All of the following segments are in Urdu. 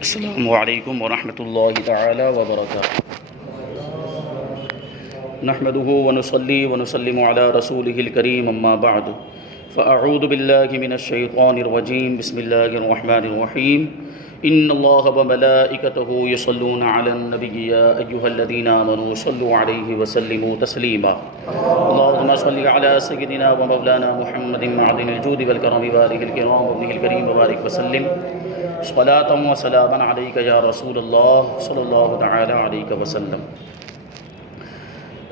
السلام علیکم ورحمۃ اللہ تعالی وبرکاتہ۔ نحمده ونصلي ونسلم على رسوله الكريم اما بعد فاعوذ باللہ من الشیطان الرجیم بسم اللہ الرحمن الرحیم ان اللہ وملائکته یصلون علی النبی یا ایہا الذین آمنوا صلوا علیہ وسلموا تسلیما اللہم صل علی سیدنا ومولانا محمد معدن الجود والکرم وآلہ الکرام وابنہ الکریم وبارک وسلم صلاۃ و سلاما علیک یا رسول اللہ صلی اللہ تعالی علیہ وسلم۔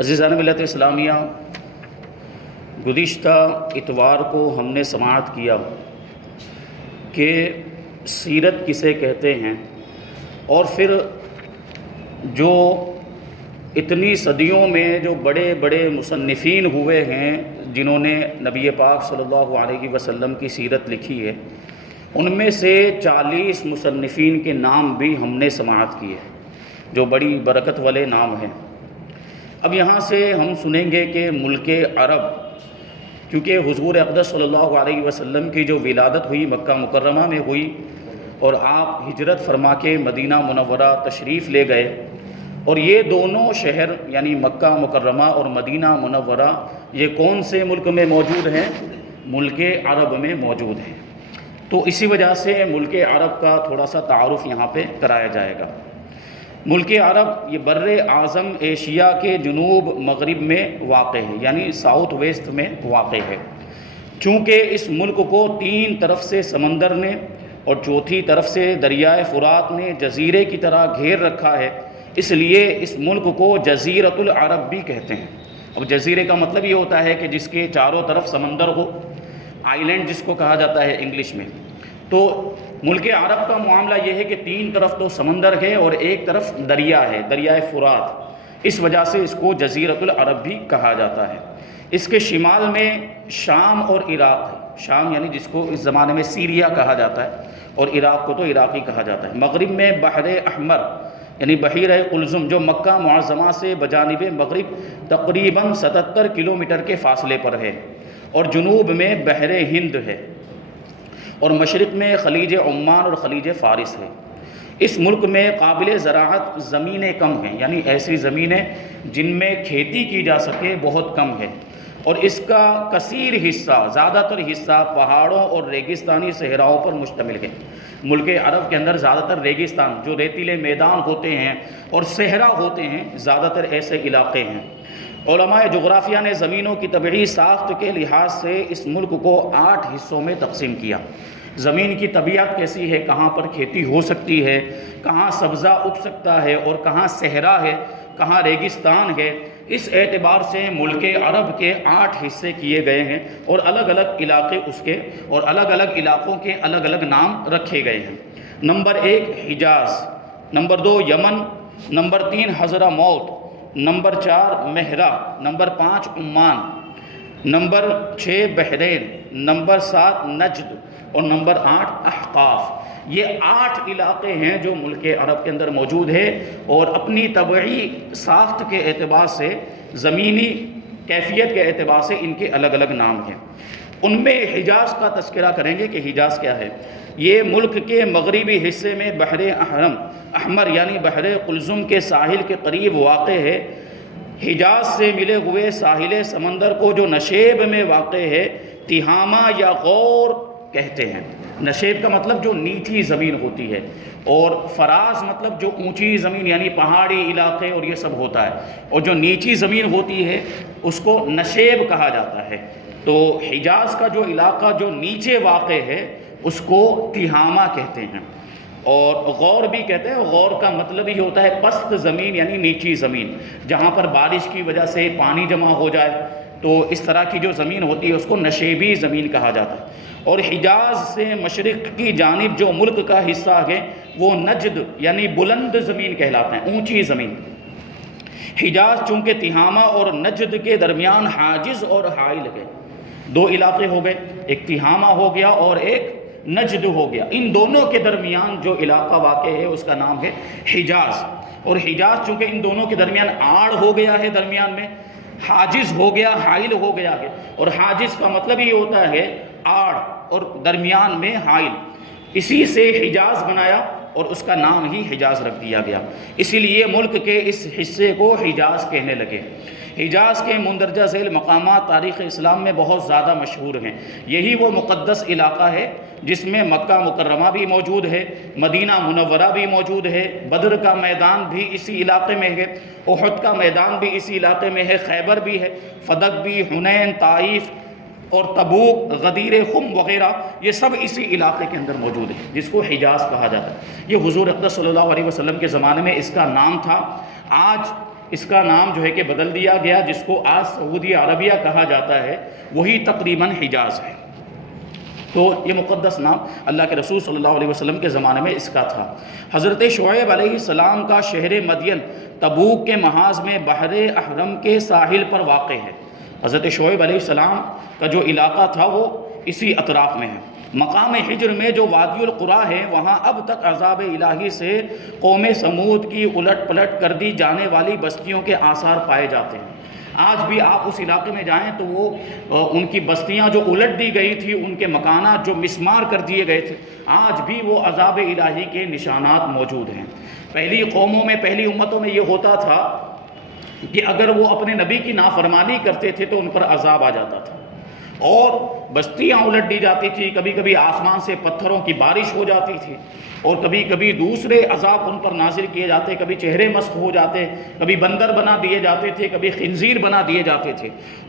عزیزان ملت اسلامیہ، گزشتہ اتوار کو ہم نے سماعت کیا کہ سیرت کسے کہتے ہیں، اور پھر جو اتنی صدیوں میں جو بڑے بڑے مصنفین ہوئے ہیں جنہوں نے نبی پاک صلی اللہ علیہ وسلم کی سیرت لکھی ہے، ان میں سے 40 مصنفین کے نام بھی ہم نے سماعت کیے، جو بڑی برکت والے نام ہیں۔ اب یہاں سے ہم سنیں گے کہ ملک عرب، کیونکہ حضور اقدس صلی اللہ علیہ وسلم کی جو ولادت ہوئی مکہ مکرمہ میں ہوئی، اور آپ ہجرت فرما کے مدینہ منورہ تشریف لے گئے، اور یہ دونوں شہر یعنی مکہ مکرمہ اور مدینہ منورہ یہ کون سے ملک میں موجود ہیں؟ ملک عرب میں موجود ہیں۔ تو اسی وجہ سے ملک عرب کا تھوڑا سا تعارف یہاں پہ کرایا جائے گا۔ ملک عرب یہ بر اعظم ایشیا کے جنوب مغرب میں واقع ہے، یعنی ساؤتھ ویسٹ میں واقع ہے۔ چونکہ اس ملک کو 3 طرف سے سمندر نے اور چوتھی طرف سے دریائے فرات نے جزیرے کی طرح گھیر رکھا ہے، اس لیے اس ملک کو جزیرۃ العرب بھی کہتے ہیں۔ اب جزیرے کا مطلب یہ ہوتا ہے کہ جس کے چاروں طرف سمندر ہو، آئی لینڈ جس کو کہا جاتا ہے انگلش میں۔ تو ملک عرب کا معاملہ یہ ہے کہ 3 طرف تو سمندر ہے اور ایک طرف دریا ہے، دریائے فرات، اس وجہ سے اس کو جزیرۃ العرب بھی کہا جاتا ہے۔ اس کے شمال میں شام اور عراق ہے، شام یعنی جس کو اس زمانے میں سیریا کہا جاتا ہے، اور عراق کو تو عراقی کہا جاتا ہے۔ مغرب میں بحر احمر یعنی بحیرہ قلزم جو مکہ معظمہ سے بجانب مغرب تقریباً 77 کلومیٹر کے فاصلے پر ہے، اور جنوب میں بحر ہند ہے، اور مشرق میں خلیج عمان اور خلیج فارس ہے۔ اس ملک میں قابل زراعت زمینیں کم ہیں، یعنی ایسی زمینیں جن میں کھیتی کی جا سکے بہت کم ہے، اور اس کا کثیر حصہ، زیادہ تر حصہ پہاڑوں اور ریگستانی صحراؤں پر مشتمل ہے۔ ملک عرب کے اندر زیادہ تر ریگستان جو ریتیلے میدان ہوتے ہیں اور صحرا ہوتے ہیں، زیادہ تر ایسے علاقے ہیں۔ علماء جغرافیہ نے زمینوں کی طبعی ساخت کے لحاظ سے اس ملک کو 8 حصوں میں تقسیم کیا۔ زمین کی طبیعت کیسی ہے، کہاں پر کھیتی ہو سکتی ہے، کہاں سبزہ اگ سکتا ہے، اور کہاں صحرا ہے، کہاں ریگستان ہے، اس اعتبار سے ملک عرب کے 8 حصے کیے گئے ہیں، اور الگ الگ علاقے اس کے اور الگ الگ علاقوں کے الگ الگ نام رکھے گئے ہیں۔ Number 1 Hejaz, number 2 Yemen, number 3 Hadhramaut, number 4 Mahra, number 5 Oman, number 6 Bahrain, number 7 Najd, اور نمبر 8 احقاف۔ یہ 8 علاقے ہیں جو ملک عرب کے اندر موجود ہے، اور اپنی طبعی ساخت کے اعتبار سے، زمینی کیفیت کے اعتبار سے ان کے الگ الگ نام ہیں۔ ان میں حجاز کا تذکرہ کریں گے کہ حجاز کیا ہے۔ یہ ملک کے مغربی حصے میں بحر احمر یعنی بحر قلزم کے ساحل کے قریب واقع ہے۔ حجاز سے ملے ہوئے ساحل سمندر کو جو نشیب میں واقع ہے تہامہ یا غور کہتے ہیں۔ نشیب کا مطلب جو نیچی زمین ہوتی ہے، اور فراز مطلب جو اونچی زمین یعنی پہاڑی علاقے اور یہ سب ہوتا ہے، اور جو نیچی زمین ہوتی ہے اس کو نشیب کہا جاتا ہے۔ تو حجاز کا جو علاقہ جو نیچے واقع ہے اس کو تہامہ کہتے ہیں، اور غور بھی کہتے ہیں۔ غور کا مطلب ہی ہوتا ہے پست زمین یعنی نیچی زمین، جہاں پر بارش کی وجہ سے پانی جمع ہو جائے، تو اس طرح کی جو زمین ہوتی ہے اس کو نشیبی زمین کہا جاتا ہے۔ اور حجاز سے مشرق کی جانب جو ملک کا حصہ ہے وہ نجد یعنی بلند زمین کہلاتے ہیں، اونچی زمین۔ حجاز چونکہ تہامہ اور نجد کے درمیان حاجز اور حائل ہے، 2 علاقے ہو گئے، ایک تہامہ ہو گیا اور ایک نجد ہو گیا۔ ان دونوں کے درمیان جو علاقہ واقع ہے اس کا نام ہے حجاز۔ اور حجاز چونکہ ان دونوں کے درمیان آڑ ہو گیا ہے، درمیان میں حاجز ہو گیا، حائل ہو گیا ہے، اور حاجز کا مطلب ہی ہوتا ہے آڑ اور درمیان میں حائل، اسی سے حجاز بنایا اور اس کا نام ہی حجاز رکھ دیا گیا، اسی لیے ملک کے اس حصے کو حجاز کہنے لگے۔ حجاز کے مندرجہ ذیل مقامات تاریخ اسلام میں بہت زیادہ مشہور ہیں۔ یہی وہ مقدس علاقہ ہے جس میں مکہ مکرمہ بھی موجود ہے، مدینہ منورہ بھی موجود ہے، بدر کا میدان بھی اسی علاقے میں ہے، احد کا میدان بھی اسی علاقے میں ہے، خیبر بھی ہے، فدق بھی، حنین، طائف اور تبوک، غدیر خم وغیرہ، یہ سب اسی علاقے کے اندر موجود ہے جس کو حجاز کہا جاتا ہے۔ یہ حضور اقدس صلی اللہ علیہ وسلم کے زمانے میں اس کا نام تھا، آج اس کا نام جو ہے کہ بدل دیا گیا، جس کو آج سعودی عربیہ کہا جاتا ہے، وہی تقریباً حجاز ہے۔ تو یہ مقدس نام اللہ کے رسول صلی اللہ علیہ وسلم کے زمانے میں اس کا تھا۔ حضرت شعیب علیہ السلام کا شہر مدین تبوک کے محاذ میں بحر احرم کے ساحل پر واقع ہے۔ حضرت شعیب علیہ السلام کا جو علاقہ تھا وہ اسی اطراف میں ہے۔ مقام حجر میں جو وادی القریٰ ہے، وہاں اب تک عذاب الہی سے قوم سمود کی الٹ پلٹ کر دی جانے والی بستیوں کے آثار پائے جاتے ہیں۔ آج بھی آپ اس علاقے میں جائیں تو وہ ان کی بستیاں جو الٹ دی گئی تھی، ان کے مکانات جو مسمار کر دیے گئے تھے، آج بھی وہ عذاب الہی کے نشانات موجود ہیں۔ پہلی قوموں میں، پہلی امتوں میں یہ ہوتا تھا کہ اگر وہ اپنے نبی کی نافرمانی کرتے تھے تو ان پر عذاب آ جاتا تھا، اور بستیاں الٹ دی جاتی تھی، کبھی کبھی آسمان سے پتھروں کی بارش ہو جاتی تھی، اور کبھی کبھی دوسرے عذاب ان پر نازل کیے جاتے، کبھی چہرے مسخ ہو جاتے، کبھی بندر بنا دیے جاتے تھے، کبھی خنزیر بنا دیے جاتے تھے۔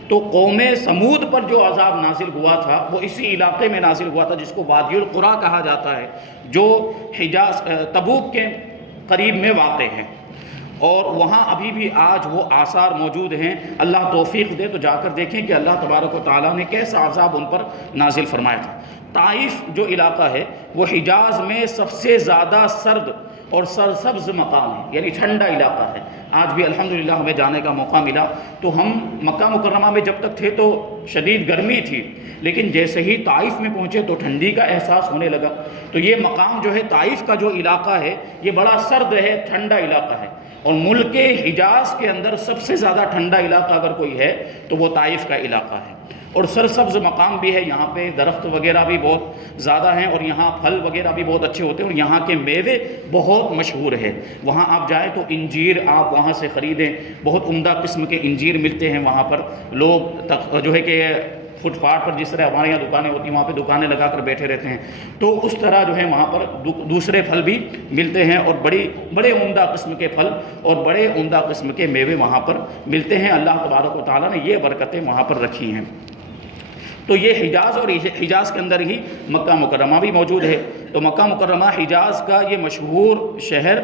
تو قوم سمود پر جو عذاب نازل ہوا تھا وہ اسی علاقے میں نازل ہوا تھا جس کو وادی القریٰ کہا جاتا ہے، جو حجاز تبوک کے قریب میں واقع ہے، اور وہاں ابھی بھی آج وہ آثار موجود ہیں۔ اللہ توفیق دے تو جا کر دیکھیں کہ اللہ تبارک و تعالیٰ نے کیسا عذاب ان پر نازل فرمایا تھا۔ طائف جو علاقہ ہے وہ حجاز میں سب سے زیادہ سرد اور سرسبز مقام ہے، یعنی ٹھنڈا علاقہ ہے۔ آج بھی الحمدللہ ہمیں جانے کا موقع ملا تو ہم مکہ مکرمہ میں جب تک تھے تو شدید گرمی تھی، لیکن جیسے ہی طائف میں پہنچے تو ٹھنڈی کا احساس ہونے لگا۔ تو یہ مقام جو ہے طائف کا جو علاقہ ہے یہ بڑا سرد ہے، ٹھنڈا علاقہ ہے، اور ملک حجاز کے اندر سب سے زیادہ ٹھنڈا علاقہ اگر کوئی ہے تو وہ طائف کا علاقہ ہے، اور سرسبز مقام بھی ہے، یہاں پہ درخت وغیرہ بھی بہت زیادہ ہیں، اور یہاں پھل وغیرہ بھی بہت اچھے ہوتے ہیں، اور یہاں کے میوے بہت مشہور ہیں۔ وہاں آپ جائیں تو انجیر آپ وہاں سے خریدیں، بہت عمدہ قسم کے انجیر ملتے ہیں وہاں پر۔ لوگ جو ہے کہ فٹ پاتھ پر جس طرح ہمارے یہاں دکانیں ہوتی ہیں وہاں پہ دکانیں لگا کر بیٹھے رہتے ہیں، تو اس طرح جو ہے وہاں پر دوسرے پھل بھی ملتے ہیں، اور بڑے عمدہ قسم کے پھل اور بڑے عمدہ قسم کے میوے وہاں پر ملتے ہیں۔ اللہ تبارک و تعالیٰ نے یہ برکتیں وہاں پر رکھی ہیں۔ تو یہ حجاز، اور حجاز کے اندر ہی مکہ مکرمہ بھی موجود ہے۔ تو مکہ مکرمہ حجاز کا یہ مشہور شہر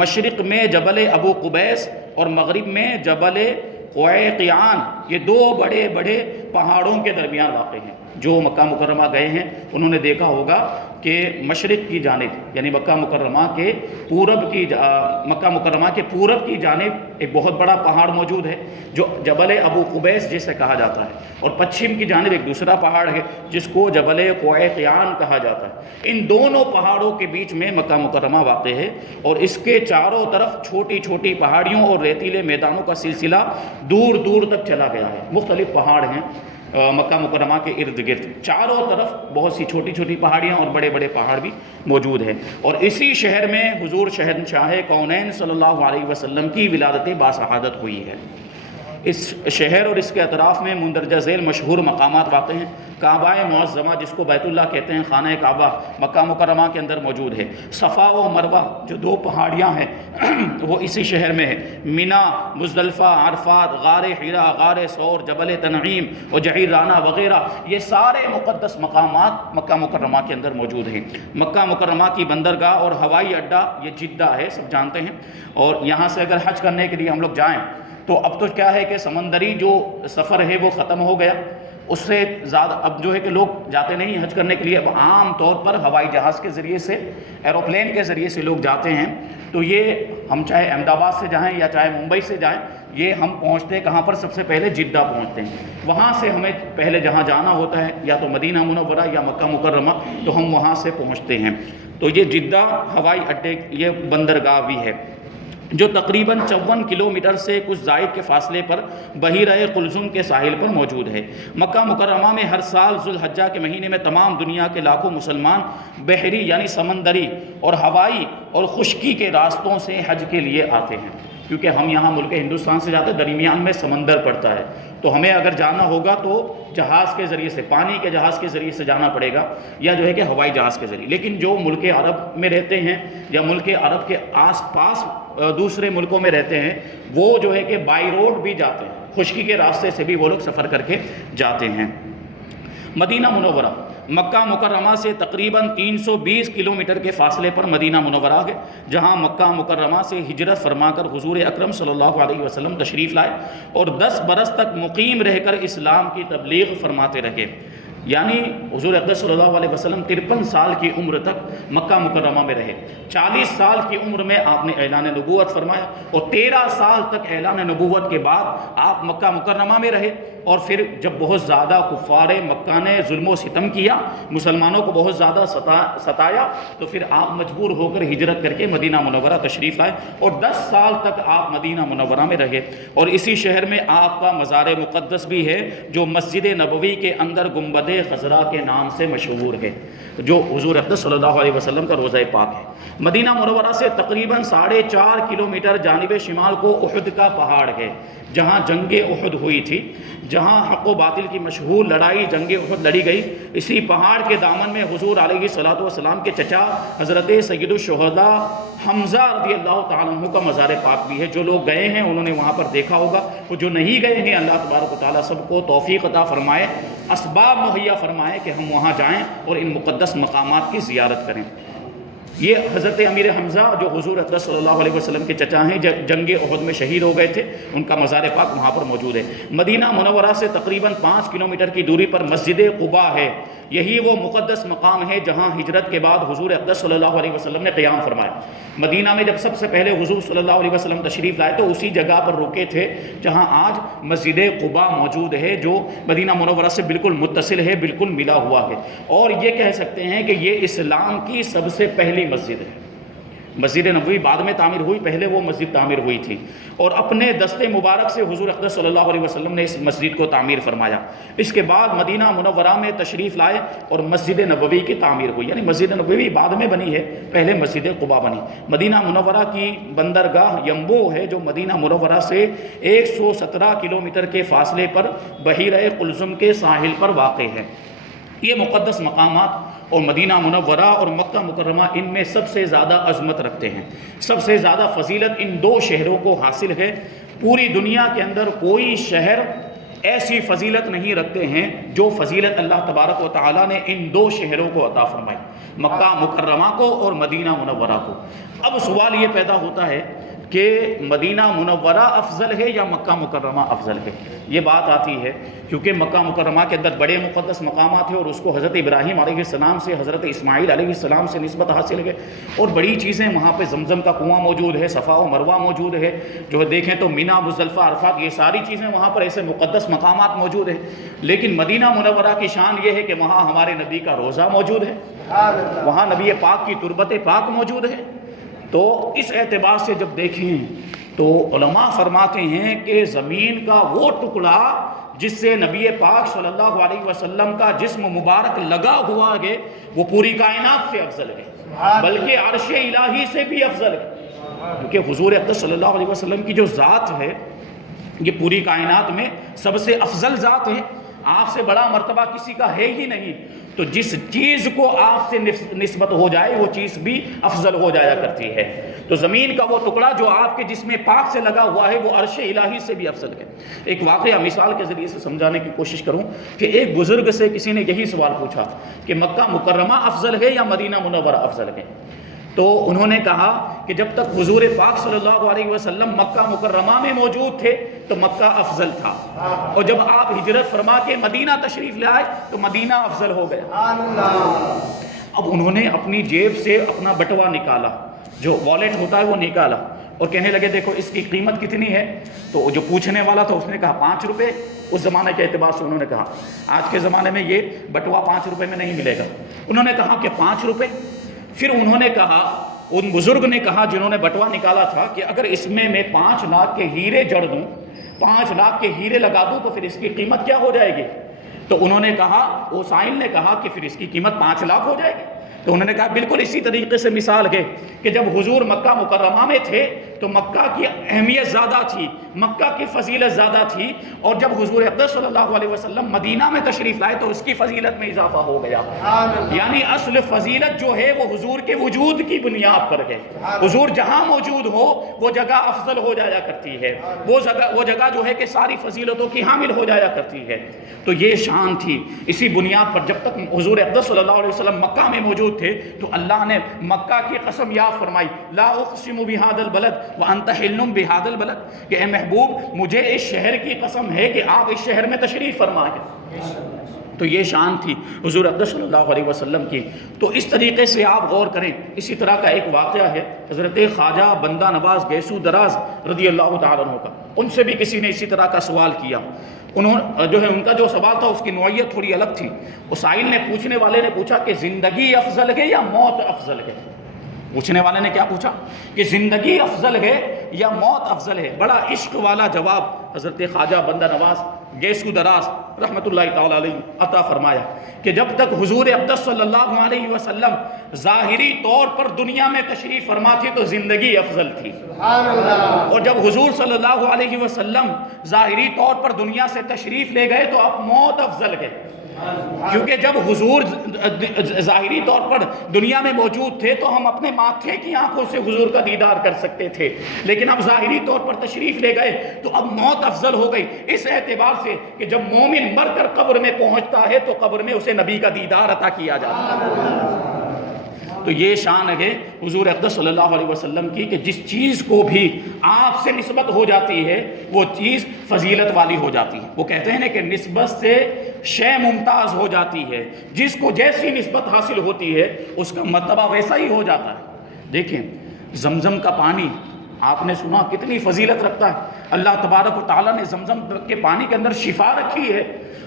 مشرق میں جبل ابو قبیس اور مغرب میں جبل قویقیان، یہ دو بڑے بڑے پہاڑوں کے درمیان واقع ہیں۔ جو مکہ مکرمہ گئے ہیں انہوں نے دیکھا ہوگا کہ مشرق کی جانب، یعنی مکہ مکرمہ کے پورب کی جانب ایک بہت بڑا پہاڑ موجود ہے جو جبل ابو قبیس جسے کہا جاتا ہے، اور پچھم کی جانب ایک دوسرا پہاڑ ہے جس کو جبل قویقیان کہا جاتا ہے۔ ان دونوں پہاڑوں کے بیچ میں مکہ مکرمہ واقع ہے، اور اس کے چاروں طرف چھوٹی چھوٹی پہاڑیوں اور ریتیلے میدانوں کا سلسلہ دور دور تک چلا گیا ہے۔ مختلف پہاڑ ہیں مکہ مکرمہ کے ارد گرد، چاروں طرف بہت سی چھوٹی چھوٹی پہاڑیاں اور بڑے بڑے پہاڑ بھی موجود ہیں، اور اسی شہر میں حضور شہنشاہ کونین صلی اللہ علیہ وسلم کی ولادت باسعادت ہوئی ہے۔ اس شہر اور اس کے اطراف میں مندرجہ ذیل مشہور مقامات واقع ہیں۔ کعبہ معظمہ جس کو بیت اللہ کہتے ہیں، خانہ کعبہ مکہ مکرمہ کے اندر موجود ہے۔ صفا و مروہ جو دو پہاڑیاں ہیں وہ اسی شہر میں ہے۔ مینا، مزدلفہ، عرفات، غار حرا، غار ثور، جبل تنعیم اور جعیرانہ وغیرہ، یہ سارے مقدس مقامات مکہ مکرمہ کے اندر موجود ہیں۔ مکہ مکرمہ کی بندرگاہ اور ہوائی اڈہ یہ جدہ ہے، سب جانتے ہیں، اور یہاں سے اگر حج کرنے کے لیے ہم لوگ جائیں تو اب تو کیا ہے کہ سمندری جو سفر ہے وہ ختم ہو گیا، اس سے زیادہ اب جو ہے کہ لوگ جاتے نہیں حج کرنے کے لیے، اب عام طور پر ہوائی جہاز کے ذریعے سے، ایروپلین کے ذریعے سے لوگ جاتے ہیں۔ تو یہ ہم چاہے احمد آباد سے جائیں یا چاہے ممبئی سے جائیں، یہ ہم پہنچتے ہیں کہاں پر؟ سب سے پہلے جدہ پہنچتے ہیں۔ وہاں سے ہمیں پہلے جہاں جانا ہوتا ہے یا تو مدینہ منورہ یا مکہ مکرمہ، تو ہم وہاں سے پہنچتے ہیں۔ تو یہ جدہ ہوائی اڈے، یہ بندرگاہ بھی ہے۔ جو تقریباً 54 کلومیٹر سے کچھ زائد کے فاصلے پر بحیرہ قلزم کے ساحل پر موجود ہے۔ مکہ مکرمہ میں ہر سال ذو الحجہ کے مہینے میں تمام دنیا کے لاکھوں مسلمان بحری یعنی سمندری اور ہوائی اور خشکی کے راستوں سے حج کے لیے آتے ہیں، کیونکہ ہم یہاں ملک ہندوستان سے جاتے ہیں، درمیان میں سمندر پڑتا ہے، تو ہمیں اگر جانا ہوگا تو جہاز کے ذریعے سے، پانی کے جہاز کے ذریعے سے جانا پڑے گا، یا جو ہے کہ ہوائی جہاز کے ذریعے۔ لیکن جو ملک عرب میں رہتے ہیں یا ملک عرب کے آس پاس دوسرے ملکوں میں رہتے ہیں، وہ جو ہے کہ بائی روڈ بھی جاتے ہیں، خشکی کے راستے سے بھی وہ لوگ سفر کر کے جاتے ہیں۔ مدینہ منورہ مکہ مکرمہ سے تقریباً 320 کلومیٹر کے فاصلے پر مدینہ منورہ ہے، جہاں مکہ مکرمہ سے ہجرت فرما کر حضور اکرم صلی اللہ علیہ وسلم تشریف لائے اور 10 برس تک مقیم رہ کر اسلام کی تبلیغ فرماتے رہے۔ یعنی حضور اقدس صلی اللہ علیہ وسلم 53 سال کی عمر تک مکہ مکرمہ میں رہے۔ 40 سال کی عمر میں آپ نے اعلان نبوت فرمایا، اور 13 سال تک اعلان نبوت کے بعد آپ مکہ مکرمہ میں رہے، اور پھر جب بہت زیادہ کفار مکہ نے ظلم و ستم کیا، مسلمانوں کو بہت زیادہ ستایا، تو پھر آپ مجبور ہو کر ہجرت کر کے مدینہ منورہ تشریف لائے، اور 10 سال تک آپ مدینہ منورہ میں رہے۔ اور اسی شہر میں آپ کا مزار مقدس بھی ہے، جو مسجد نبوی کے اندر گنبد خضرا کے نام سے مشہور ہے، جو حضور اقدس صلی اللہ علیہ وسلم کا روضہ پاک ہے۔ مدینہ منورہ سے تقریباً 4.5 کلومیٹر جانب شمال کو احد کا پہاڑ ہے، جہاں جنگ احد ہوئی تھی، جہاں حق و باطل کی مشہور لڑائی جنگ احد لڑی گئی۔ اسی پہاڑ کے دامن میں حضور علیہ الصلوۃ والسلام کے چچا حضرت سید الشہداء حمزہ رضی اللہ تعالیٰ عنہ کا مزار پاک بھی ہے۔ جو لوگ گئے ہیں انہوں نے وہاں پر دیکھا ہوگا، وہ جو نہیں گئے ہیں اللہ تبارک و تعالیٰ سب کو توفیق عطا فرمائے، اسباب مہیا فرمائے کہ ہم وہاں جائیں اور ان مقدس مقامات کی زیارت کریں۔ یہ حضرت امیر حمزہ جو حضور اقدس صلی اللہ علیہ وسلم کے چچا ہیں، جنگ احد میں شہید ہو گئے تھے، ان کا مزار پاک وہاں پر موجود ہے۔ مدینہ منورہ سے تقریباً 5 کلومیٹر کی دوری پر مسجد قباء ہے۔ یہی وہ مقدس مقام ہے جہاں ہجرت کے بعد حضور اقدس صلی اللہ علیہ وسلم نے قیام فرمایا۔ مدینہ میں جب سب سے پہلے حضور صلی اللہ علیہ وسلم تشریف لائے تو اسی جگہ پر رکے تھے جہاں آج مسجد قباء موجود ہے، جو مدینہ منورہ سے بالکل متصل ہے، بالکل ملا ہوا ہے، اور یہ کہہ سکتے ہیں کہ یہ اسلام کی سب سے پہلی مسجد ہے۔ مسجد نبوی بعد میں تعمیر ہوئی، پہلے وہ مسجد تعمیر ہوئی تھی، اور اپنے دست مبارک سے حضور اقدس صلی اللہ علیہ وسلم نے اس مسجد کو تعمیر فرمایا۔ اس کے بعد مدینہ منورہ میں تشریف لائے اور مسجد نبوی کی تعمیر ہوئی، یعنی مسجد نبوی بعد میں بنی ہے، پہلے مسجد قباء بنی۔ مدینہ منورہ کی بندرگاہ ینبو ہے، جو مدینہ منورہ سے 117 کلومیٹر کے فاصلے پر بحیرہ قلزم کے ساحل پر واقع ہے۔ یہ مقدس مقامات اور مدینہ منورہ اور مکہ مکرمہ ان میں سب سے زیادہ عظمت رکھتے ہیں، سب سے زیادہ فضیلت ان 2 شہروں کو حاصل ہے۔ پوری دنیا کے اندر کوئی شہر ایسی فضیلت نہیں رکھتے ہیں جو فضیلت اللہ تبارک و تعالیٰ نے ان 2 شہروں کو عطا فرمائی، مکہ مکرمہ کو اور مدینہ منورہ کو۔ اب سوال یہ پیدا ہوتا ہے کہ مدینہ منورہ افضل ہے یا مکہ مکرمہ افضل ہے؟ یہ بات آتی ہے کیونکہ مکہ مکرمہ کے اندر بڑے مقدس مقامات ہیں، اور اس کو حضرت ابراہیم علیہ السلام سے، حضرت اسماعیل علیہ السلام سے نسبت حاصل ہے، اور بڑی چیزیں وہاں پہ زمزم کا کنواں موجود ہے، صفا و مروہ موجود ہے، جو دیکھیں تو مینا، مزدلفہ، عرفات، یہ ساری چیزیں وہاں پر ایسے مقدس مقامات موجود ہیں۔ لیکن مدینہ منورہ کی شان یہ ہے کہ وہاں ہمارے نبی کا روضہ موجود ہے، وہاں نبی پاک کی تربت پاک موجود ہے۔ تو اس اعتبار سے جب دیکھیں تو علماء فرماتے ہیں کہ زمین کا وہ ٹکڑا جس سے نبی پاک صلی اللہ علیہ وسلم کا جسم مبارک لگا ہوا ہے، وہ پوری کائنات سے افضل ہے، بلکہ عرش الہی سے بھی افضل ہے، کیونکہ حضور اقدس صلی اللہ علیہ وسلم کی جو ذات ہے یہ پوری کائنات میں سب سے افضل ذات ہے، آپ سے بڑا مرتبہ کسی کا ہے ہی نہیں۔ تو جس چیز کو آپ سے نسبت ہو جائے وہ چیز بھی افضل ہو جایا کرتی ہے۔ تو زمین کا وہ ٹکڑا جو آپ کے جسم پاک سے لگا ہوا ہے وہ عرش الہی سے بھی افضل ہے۔ ایک واقعہ مثال کے ذریعے سے سمجھانے کی کوشش کروں کہ ایک بزرگ سے کسی نے یہی سوال پوچھا کہ مکہ مکرمہ افضل ہے یا مدینہ منورہ افضل ہے؟ تو انہوں نے کہا کہ جب تک حضور پاک صلی اللہ علیہ وسلم مکہ مکرمہ میں موجود تھے تو مکہ افضل تھا، اور جب آپ ہجرت فرما کے مدینہ تشریف لے آئے تو مدینہ افضل ہو گیا۔ اب انہوں نے اپنی جیب سے اپنا بٹوا نکالا، جو والیٹ ہوتا ہے وہ نکالا، اور کہنے لگے دیکھو اس کی قیمت کتنی ہے؟ تو جو پوچھنے والا تھا اس نے کہا 5 روپے۔ اس زمانے کے اعتبار سے انہوں نے کہا آج کے زمانے میں یہ بٹوا 5 روپے میں نہیں ملے گا۔ انہوں نے کہا کہ 5 روپے۔ پھر انہوں نے کہا ان بزرگ نے کہا جنہوں نے بٹوا نکالا تھا کہ اگر اس میں 5 لاکھ کے ہیرے جڑ دوں، 5 لاکھ کے ہیرے لگا دوں تو پھر اس کی قیمت کیا ہو جائے گی؟ تو انہوں نے کہا، وہ سائل نے کہا کہ پھر اس کی قیمت 5 لاکھ ہو جائے گی۔ تو انہوں نے کہا بالکل اسی طریقے سے مثال ہے کہ جب حضور مکہ مکرمہ میں تھے تو مکہ کی اہمیت زیادہ تھی، مکہ کی فضیلت زیادہ تھی، اور جب حضور اقدس صلی اللہ علیہ وسلم مدینہ میں تشریف لائے تو اس کی فضیلت میں اضافہ ہو گیا۔ یعنی اصل فضیلت جو ہے وہ حضور کے وجود کی بنیاد پر ہے۔ حضور جہاں موجود ہو وہ جگہ افضل ہو جایا کرتی ہے، وہ جگہ جو ہے کہ ساری فضیلتوں کی حامل ہو جایا کرتی ہے۔ تو یہ شان تھی۔ اسی بنیاد پر جب تک حضور اقدس صلی اللہ علیہ وسلم مکہ میں موجود تھے تو اللہ نے مکہ کی قسم یاد فرمائی، لا اقسم بہذا البلد وانت حل بہذا البلد، کہ اے محبوب مجھے اس شہر کی قسم ہے کہ آپ اس شہر میں تشریف فرمائیں۔ تو یہ شان تھی حضور اقدس صلی اللہ علیہ وسلم کی۔ تو اس طریقے سے آپ غور کریں۔ اسی طرح کا ایک واقعہ ہے حضرت خواجہ بندہ نواز گیسو دراز رضی اللہ تعالیٰ عنہ کا۔ ان سے بھی کسی نے اسی طرح کا سوال کیا۔ ان کا جو سوال تھا اس کی نوعیت تھوڑی الگ تھی۔ اس سائل نے، پوچھنے والے نے پوچھا کہ زندگی افضل ہے یا موت افضل ہے؟ پوچھنے والے نے کیا پوچھا کہ زندگی افضل ہے یا موت افضل ہے؟ بڑا عشق والا جواب حضرت خواجہ بندہ نواز گیسو دراز رحمۃ اللہ تعالیٰ علیہ عطا فرمایا کہ جب تک حضور اقدس صلی اللہ علیہ وسلم ظاہری طور پر دنیا میں تشریف فرما تھے تو زندگی افضل تھی، اور جب حضور صلی اللہ علیہ وسلم ظاہری طور پر دنیا سے تشریف لے گئے تو اب موت افضل ہے۔ کیونکہ جب حضور ظاہری طور پر دنیا میں موجود تھے تو ہم اپنے ماتھے کی آنکھوں سے حضور کا دیدار کر سکتے تھے، لیکن اب ظاہری طور پر تشریف لے گئے تو اب موت افضل ہو گئی، اس اعتبار سے کہ جب مومن مر کر قبر میں پہنچتا ہے تو قبر میں اسے نبی کا دیدار عطا کیا جاتا ہے۔ تو یہ شان ہے حضور اقدس صلی اللہ علیہ وسلم کی کہ جس چیز کو بھی آپ سے نسبت ہو جاتی ہے وہ چیز فضیلت والی ہو جاتی ہے۔ وہ کہتے ہیں کہ نسبت سے شے ممتاز ہو جاتی ہے، جس کو جیسی نسبت حاصل ہوتی ہے اس کا مرتبہ ویسا ہی ہو جاتا ہے۔ دیکھیں زمزم کا پانی آپ نے سنا کتنی فضیلت رکھتا ہے۔ اللہ تبارک و تعالیٰ نے زمزم کے پانی کے اندر شفا رکھی ہے،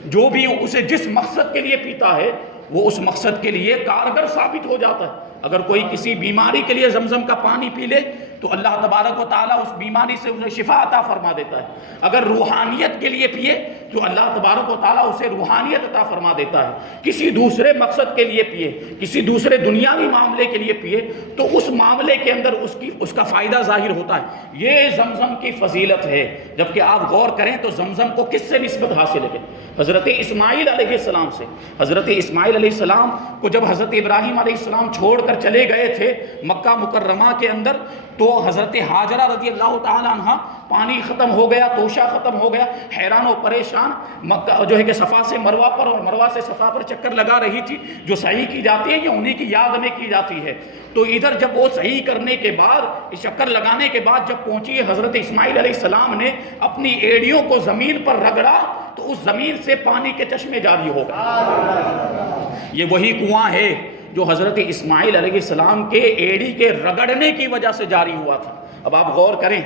جو بھی اسے جس مقصد کے لیے پیتا ہے وہ اس مقصد کے لیے کارگر ثابت ہو جاتا ہے۔ اگر کوئی کسی بیماری کے لیے زمزم کا پانی پی لے تو اللہ تبارک و تعالیٰ اس بیماری سے اسے شفا عطا فرما دیتا ہے۔ اگر روحانیت کے لیے پیے تو اللہ تبارک و تعالیٰ اسے روحانیت عطا فرما دیتا ہے۔ کسی دوسرے مقصد کے لیے پیے، کسی دوسرے دنیاوی معاملے کے لیے پیے تو اس معاملے کے اندر اس کا فائدہ ظاہر ہوتا ہے۔ یہ زمزم کی فضیلت ہے۔ جبکہ آپ غور کریں تو زمزم کو کس سے نسبت حاصل ہے؟ حضرت اسماعیل علیہ السلام سے۔ حضرت اسماعیل علیہ السلام کو جب حضرت ابراہیم علیہ السلام چھوڑ کر چلے گئے تھے مکہ مکرمہ کے اندر تو حضرت حاجرہ رضی اللہ تعالیٰ عنہ پانی ختم ہو گیا، توشہ ختم ہو گیا، حیران و پریشان مکہ جو ہے کہ صفا سے مروہ پر اور مروہ سے صفا پر چکر لگا رہی تھی۔ جو صحیح کی جاتی ہے یہ انہی کی یاد میں کی جاتی ہے۔ تو ادھر جب وہ صحیح کرنے کے بعد، چکر لگانے کے بعد جب پہنچی حضرت اسماعیل علیہ السلام نے اپنی ایڑیوں کو زمین پر رگڑا تو اس زمین سے پانی کے چشمے جاری ہو گئے۔ یہ وہی کنواں ہے جو حضرت اسماعیل علیہ السلام کے ایڑی کے رگڑنے کی وجہ سے جاری ہوا تھا۔ اب آپ غور کریں،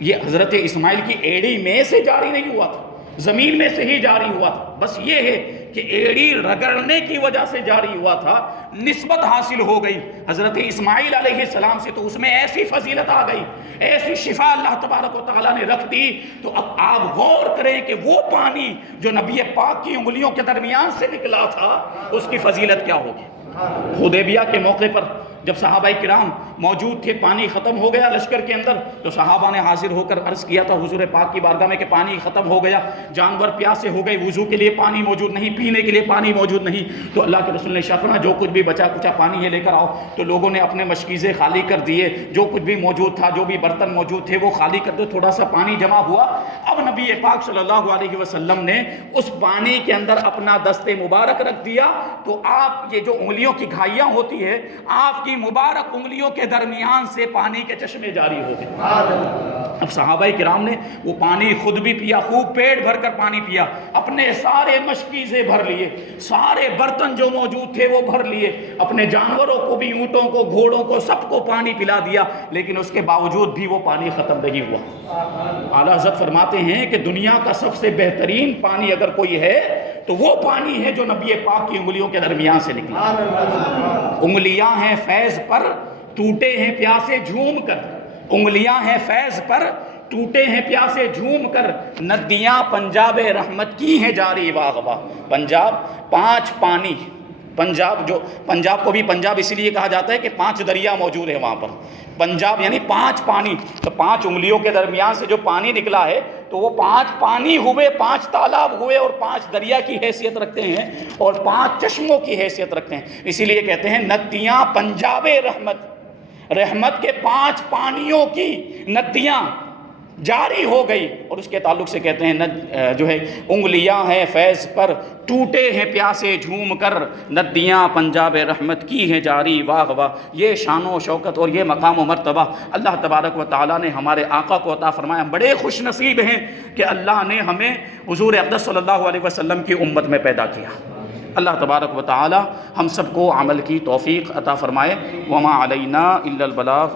یہ حضرت اسماعیل کی ایڑی میں سے جاری نہیں ہوا تھا، زمین میں سے ہی جاری ہوا تھا۔ بس یہ ہے کہ ایڑی رگڑنے کی وجہ سے جاری ہوا تھا، نسبت حاصل ہو گئی حضرت اسماعیل علیہ السلام سے، تو اس میں ایسی فضیلت آ گئی، ایسی شفا اللہ تبارک و تعالیٰ نے رکھ دی۔ تو اب آپ غور کریں کہ وہ پانی جو نبی پاک کی انگلیوں کے درمیان سے نکلا تھا اس کی فضیلت کیا ہوگی۔ حدیبیہ کے موقع پر جب صحابہ کرام موجود تھے، پانی ختم ہو گیا لشکر کے اندر، تو صحابہ نے حاضر ہو کر عرض کیا تھا حضور پاک کی بارگاہ میں کہ پانی ختم ہو گیا، جانور پیاسے ہو گئے، وضو کے لیے پانی موجود نہیں، پینے کے لیے پانی موجود نہیں۔ تو اللہ کے رسول نے فرمایا جو کچھ بھی بچا کچا پانی ہے لے کر آؤ۔ تو لوگوں نے اپنے مشکیزیں خالی کر دیے، جو کچھ بھی موجود تھا، جو بھی برتن موجود تھے وہ خالی کر دو، تھوڑا سا پانی جمع ہوا۔ اب نبی پاک صلی اللہ علیہ وسلم نے اس پانی کے اندر اپنا دست مبارک رکھ دیا، تو آپ یہ جو انگلیوں کی گھائیاں ہوتی ہے، آپ کی مبارک انگلیوں کے درمیان سے پانی کے چشمے جاری ہو گئے۔ اب صحابہ کرام نے وہ پانی خود بھی پیا، خوب پیٹ بھر کر پانی پیا، اپنے سارے مشکیزیں بھر لیے، سارے برتن جو موجود تھے وہ بھر لیے، اپنے جانوروں کو بھی، اونٹوں کو، گھوڑوں کو، سب کو پانی پلا دیا، لیکن اس کے باوجود بھی وہ پانی ختم نہیں ہوا۔ اعلیٰ حضرت فرماتے ہیں کہ دنیا کا سب سے بہترین پانی اگر کوئی ہے تو وہ پانی ہے جو نبی پاک کی انگلیوں کے درمیان سے نکلا۔ انگلیاں ہیں فیض پر ٹوٹے ہیں پیاسے جھوم کر، انگلیاں ہیں فیض پر ٹوٹے ہیں پیاسے جھوم کر، ندیاں پنجاب رحمت کی ہیں جاری واہ واہ۔ پنجاب 5 پانی، پنجاب کو بھی پنجاب اس لیے کہا جاتا ہے کہ 5 دریا موجود ہے وہاں پر، پنجاب یعنی 5 پانی، تو 5 انگلیوں کے درمیان سے جو پانی نکلا ہے تو وہ 5 پانی ہوئے، 5 تالاب ہوئے، اور 5 دریا کی حیثیت رکھتے ہیں اور 5 چشموں کی حیثیت رکھتے ہیں، اسی لیے کہتے ہیں ندیاں پنجاب رحمت، رحمت کے 5 پانیوں کی ندیاں جاری ہو گئی، اور اس کے تعلق سے کہتے ہیں جو ہے انگلیاں ہیں فیض پر ٹوٹے ہیں پیاسے جھوم کر، ندیاں پنجاب رحمت کی ہیں جاری واہ واہ۔ یہ شان و شوکت اور یہ مقام و مرتبہ اللہ تبارک و تعالیٰ نے ہمارے آقا کو عطا فرمایا۔ بڑے خوش نصیب ہیں کہ اللہ نے ہمیں حضور اقدس صلی اللہ علیہ وسلم کی امت میں پیدا کیا۔ اللہ تبارک و تعالیٰ ہم سب کو عمل کی توفیق عطا فرمائے۔ وما علینا الا البلاغ۔